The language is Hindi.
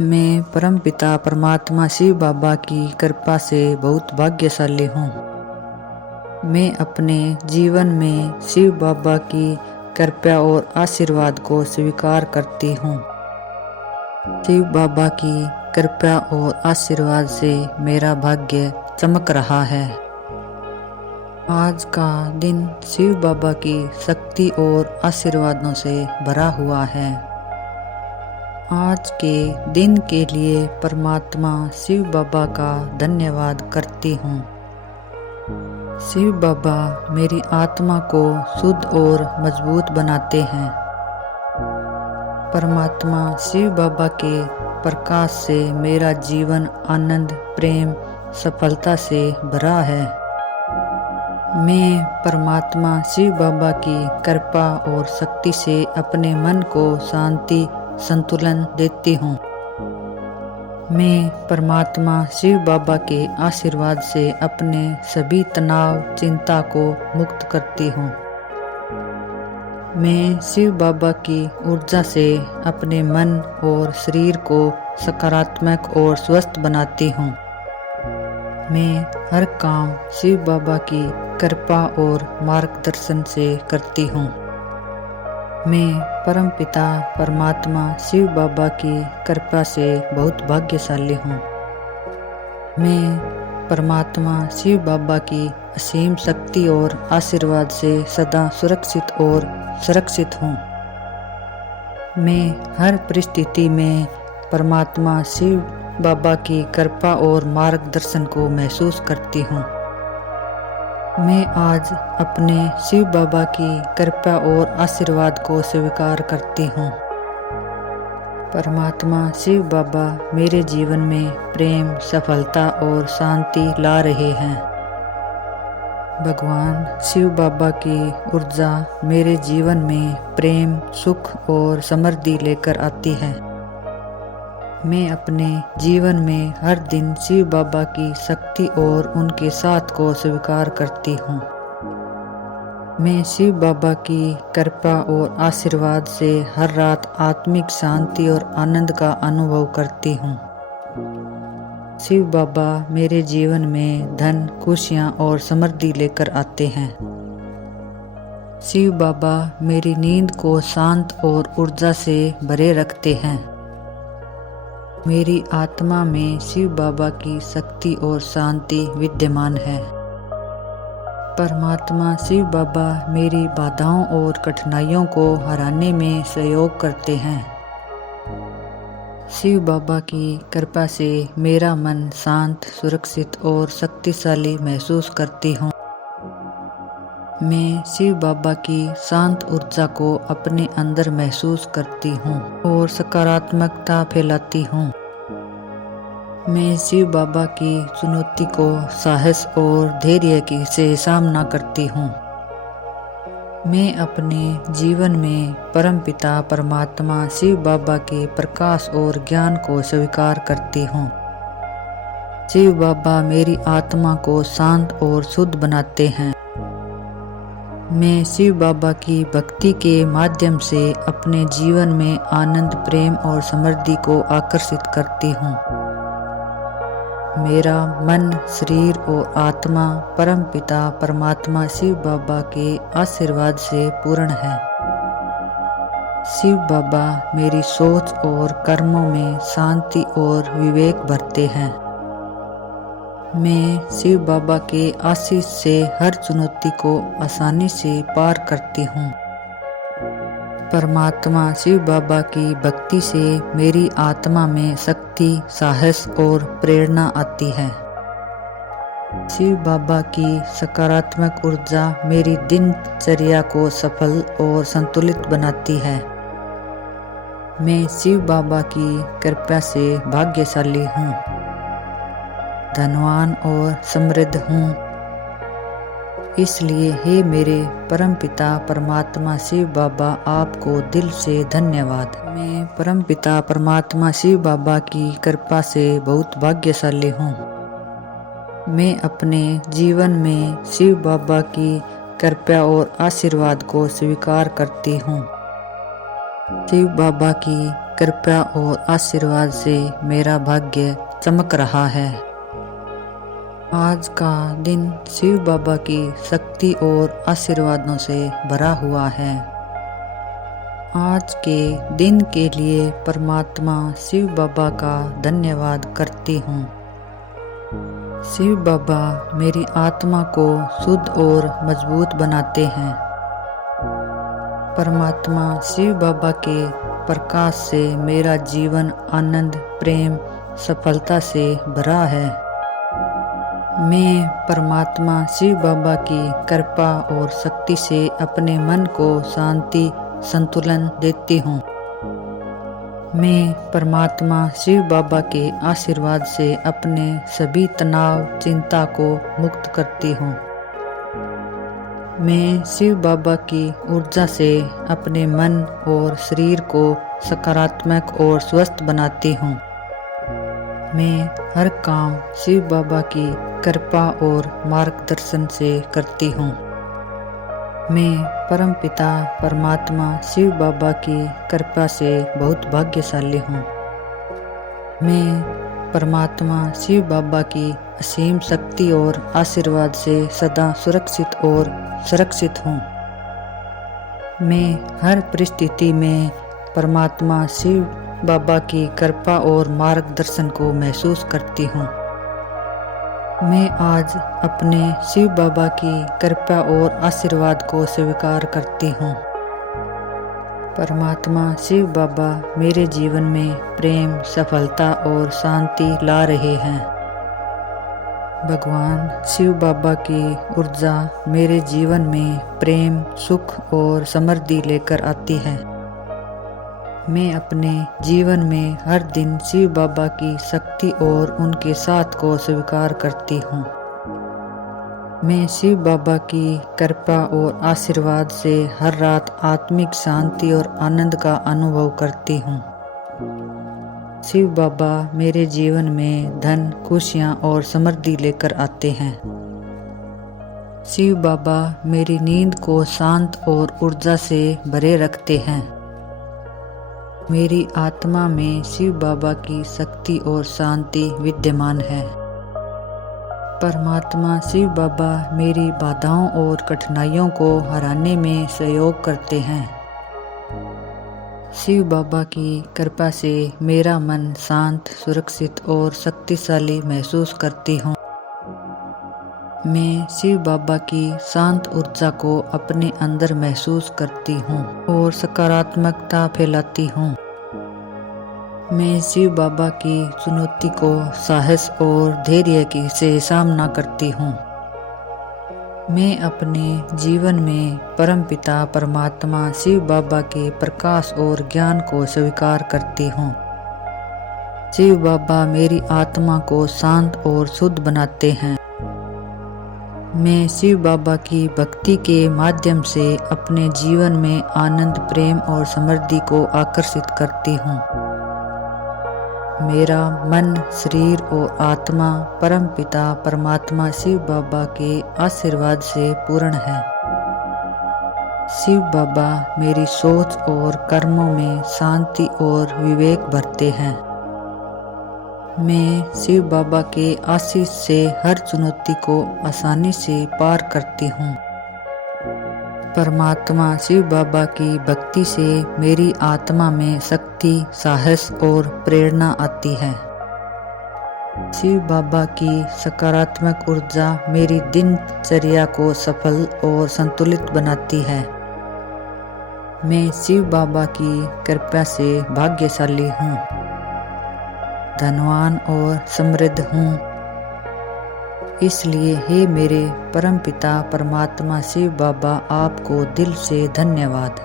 मैं परमपिता परमात्मा शिव बाबा की कृपा से बहुत भाग्यशाली हूँ। मैं अपने जीवन में शिव बाबा की कृपा और आशीर्वाद को स्वीकार करती हूँ। शिव बाबा की कृपा और आशीर्वाद से मेरा भाग्य चमक रहा है। आज का दिन शिव बाबा की शक्ति और आशीर्वादों से भरा हुआ है। आज के दिन के लिए परमात्मा शिव बाबा का धन्यवाद करती हूँ। शिव बाबा मेरी आत्मा को शुद्ध और मजबूत बनाते हैं। परमात्मा शिव बाबा के प्रकाश से मेरा जीवन आनंद, प्रेम, सफलता से भरा है। मैं परमात्मा शिव बाबा की कृपा और शक्ति से अपने मन को शांति, संतुलन देती हूँ। मैं परमात्मा शिव बाबा के आशीर्वाद से अपने सभी तनाव, चिंता को मुक्त करती हूँ। मैं शिव बाबा की ऊर्जा से अपने मन और शरीर को सकारात्मक और स्वस्थ बनाती हूँ। मैं हर काम शिव बाबा की कृपा और मार्गदर्शन से करती हूँ। मैं परमपिता परमात्मा शिव बाबा की कृपा से बहुत भाग्यशाली हूँ। मैं परमात्मा शिव बाबा की असीम शक्ति और आशीर्वाद से सदा सुरक्षित और सुरक्षित हूँ। मैं हर परिस्थिति में परमात्मा शिव बाबा की कृपा और मार्गदर्शन को महसूस करती हूँ। मैं आज अपने शिव बाबा की कृपा और आशीर्वाद को स्वीकार करती हूँ। परमात्मा शिव बाबा मेरे जीवन में प्रेम, सफलता और शांति ला रहे हैं। भगवान शिव बाबा की ऊर्जा मेरे जीवन में प्रेम, सुख और समृद्धि लेकर आती है। मैं अपने जीवन में हर दिन शिव बाबा की शक्ति और उनके साथ को स्वीकार करती हूँ। मैं शिव बाबा की कृपा और आशीर्वाद से हर रात आत्मिक शांति और आनंद का अनुभव करती हूँ। शिव बाबा मेरे जीवन में धन, खुशियाँ और समृद्धि लेकर आते हैं। शिव बाबा मेरी नींद को शांत और ऊर्जा से भरे रखते हैं। मेरी आत्मा में शिव बाबा की शक्ति और शांति विद्यमान है। परमात्मा शिव बाबा मेरी बाधाओं और कठिनाइयों को हराने में सहयोग करते हैं। शिव बाबा की कृपा से मेरा मन शांत, सुरक्षित और शक्तिशाली महसूस करती हूँ। मैं शिव बाबा की शांत ऊर्जा को अपने अंदर महसूस करती हूँ और सकारात्मकता फैलाती हूँ। मैं शिव बाबा की चुनौती को साहस और धैर्य की से सामना करती हूँ। मैं अपने जीवन में परमपिता परमात्मा शिव बाबा के प्रकाश और ज्ञान को स्वीकार करती हूँ। शिव बाबा मेरी आत्मा को शांत और शुद्ध बनाते हैं। मैं शिव बाबा की भक्ति के माध्यम से अपने जीवन में आनंद, प्रेम और समृद्धि को आकर्षित करती हूँ। मेरा मन, शरीर और आत्मा परमपिता परमात्मा शिव बाबा के आशीर्वाद से पूर्ण है। शिव बाबा मेरी सोच और कर्मों में शांति और विवेक भरते हैं। मैं शिव बाबा के आशीष से हर चुनौती को आसानी से पार करती हूँ। परमात्मा शिव बाबा की भक्ति से मेरी आत्मा में शक्ति, साहस और प्रेरणा आती है। शिव बाबा की सकारात्मक ऊर्जा मेरी दिनचर्या को सफल और संतुलित बनाती है। मैं शिव बाबा की कृपा से भाग्यशाली हूँ, धनवान और समृद्ध हूँ। इसलिए हे मेरे परमपिता परमात्मा शिव बाबा, आपको दिल से धन्यवाद। मैं परमपिता परमात्मा शिव बाबा की कृपा से बहुत भाग्यशाली हूँ। मैं अपने जीवन में शिव बाबा की कृपा और आशीर्वाद को स्वीकार करती हूँ। शिव बाबा की कृपा और आशीर्वाद से मेरा भाग्य चमक रहा है। आज का दिन शिव बाबा की शक्ति और आशीर्वादों से भरा हुआ है। आज के दिन के लिए परमात्मा शिव बाबा का धन्यवाद करती हूँ। शिव बाबा मेरी आत्मा को शुद्ध और मजबूत बनाते हैं। परमात्मा शिव बाबा के प्रकाश से मेरा जीवन आनंद, प्रेम, सफलता से भरा है। मैं परमात्मा शिव बाबा की कृपा और शक्ति से अपने मन को शांति, संतुलन देती हूँ। मैं परमात्मा शिव बाबा के आशीर्वाद से अपने सभी तनाव, चिंता को मुक्त करती हूँ। मैं शिव बाबा की ऊर्जा से अपने मन और शरीर को सकारात्मक और स्वस्थ बनाती हूँ। मैं हर काम शिव बाबा की कृपा और मार्गदर्शन से करती हूँ। मैं परमपिता परमात्मा शिव बाबा की कृपा से बहुत भाग्यशाली हूँ। मैं परमात्मा शिव बाबा की असीम शक्ति और आशीर्वाद से सदा सुरक्षित हूँ। मैं हर परिस्थिति में परमात्मा शिव बाबा की कृपा और मार्गदर्शन को महसूस करती हूँ। मैं आज अपने शिव बाबा की कृपा और आशीर्वाद को स्वीकार करती हूँ। परमात्मा शिव बाबा मेरे जीवन में प्रेम, सफलता और शांति ला रहे हैं। भगवान शिव बाबा की ऊर्जा मेरे जीवन में प्रेम, सुख और समृद्धि लेकर आती है। मैं अपने जीवन में हर दिन शिव बाबा की शक्ति और उनके साथ को स्वीकार करती हूँ। मैं शिव बाबा की कृपा और आशीर्वाद से हर रात आत्मिक शांति और आनंद का अनुभव करती हूँ। शिव बाबा मेरे जीवन में धन, खुशियाँ और समृद्धि लेकर आते हैं। शिव बाबा मेरी नींद को शांत और ऊर्जा से भरे रखते हैं। मेरी आत्मा में शिव बाबा की शक्ति और शांति विद्यमान है। परमात्मा शिव बाबा मेरी बाधाओं और कठिनाइयों को हराने में सहयोग करते हैं। शिव बाबा की कृपा से मेरा मन शांत, सुरक्षित और शक्तिशाली महसूस करती हूँ। मैं शिव बाबा की शांत ऊर्जा को अपने अंदर महसूस करती हूँ और सकारात्मकता फैलाती हूँ। मैं शिव बाबा की चुनौती को साहस और धैर्य से सामना करती हूँ। मैं अपने जीवन में परमपिता परमात्मा शिव बाबा के प्रकाश और ज्ञान को स्वीकार करती हूँ। शिव बाबा मेरी आत्मा को शांत और शुद्ध बनाते हैं। मैं शिव बाबा की भक्ति के माध्यम से अपने जीवन में आनंद, प्रेम और समृद्धि को आकर्षित करती हूँ। मेरा मन, शरीर और आत्मा परमपिता परमात्मा शिव बाबा के आशीर्वाद से पूर्ण है। शिव बाबा मेरी सोच और कर्मों में शांति और विवेक भरते हैं। मैं शिव बाबा के आशीष से हर चुनौती को आसानी से पार करती हूँ। परमात्मा शिव बाबा की भक्ति से मेरी आत्मा में शक्ति, साहस और प्रेरणा आती है। शिव बाबा की सकारात्मक ऊर्जा मेरी दिनचर्या को सफल और संतुलित बनाती है। मैं शिव बाबा की कृपा से भाग्यशाली हूँ, धनवान और समृद्ध हूँ। इसलिए हे मेरे परमपिता परमात्मा शिव बाबा, आपको दिल से धन्यवाद।